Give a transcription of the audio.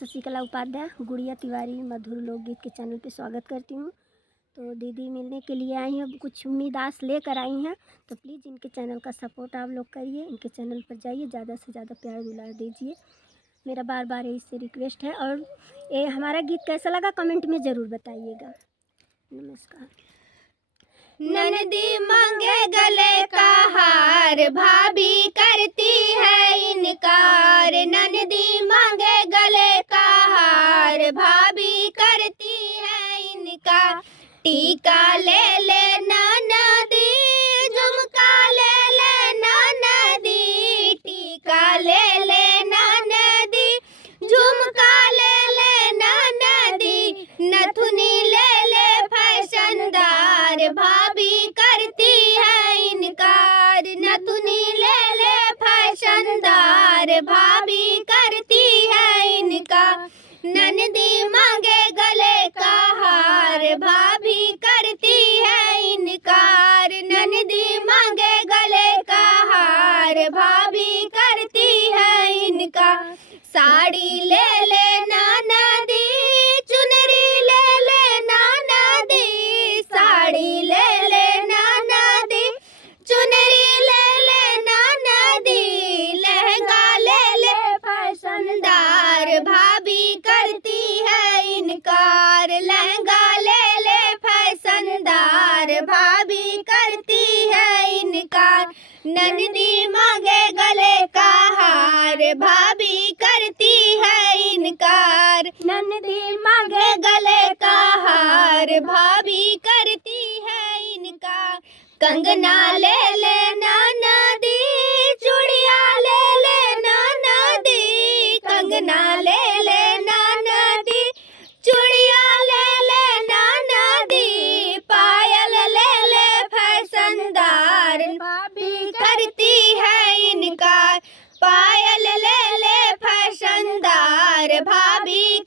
शशिकला उपाध्याय गुड़िया तिवारी मधुर लोकगीत के चैनल पे स्वागत करती हूँ। तो दीदी मिलने के लिए आई हैं, कुछ उम्मीद आस लेकर आई हैं, तो प्लीज़ इनके चैनल का सपोर्ट आप लोग करिए, इनके चैनल पर जाइए, ज़्यादा से ज़्यादा प्यार दुलार दीजिए, मेरा बार बार इससे रिक्वेस्ट है। और ये हमारा गीत कैसा लगा कमेंट में ज़रूर बताइएगा। नमस्कार। ननदी मांगे गले का हार, भाभी करती है इनकार। ननदी मांगे गले का हार, भाभी करती है इनकार। टीका ले ले ननदी, झुमका ले ले ननदी। टीका ले ले ननदी, झुमका ले ले ननदी। नथुनी ले ले फैशनदार, भाभी करती है इनकार। नथुनी ले ले फैशनदार, भाभी करती है इनकार। ननदी मांगे गले का हार, भाभी करती है इनकार। ननदी मांगे गले का हार, भाभी करती है इनकार। साड़ी ले ले ननदी, चुनरी ले ले ननदी। साड़ी ले ले ननदी, चुनरी ले ले ननदी। लहंगा ले ले फैशनदार, भाभी करती है इनकार। लहंगा ले ले फैशनदार, भाभी करती है इनकार। ननदी मांगे गले का हार, भाभी करती है इनकार। ननदी मांगे गले का हार, भाभी करती है इनकार। कंगना ले ले ननदी, चूड़िया ले ले ननदी। कंगना ले ले ननदी, चूड़िया ले ले ननदी। पायल ले ले फैशनदार, भाभी करती है इनकार। पायल ले ले फैशनदार, भाभी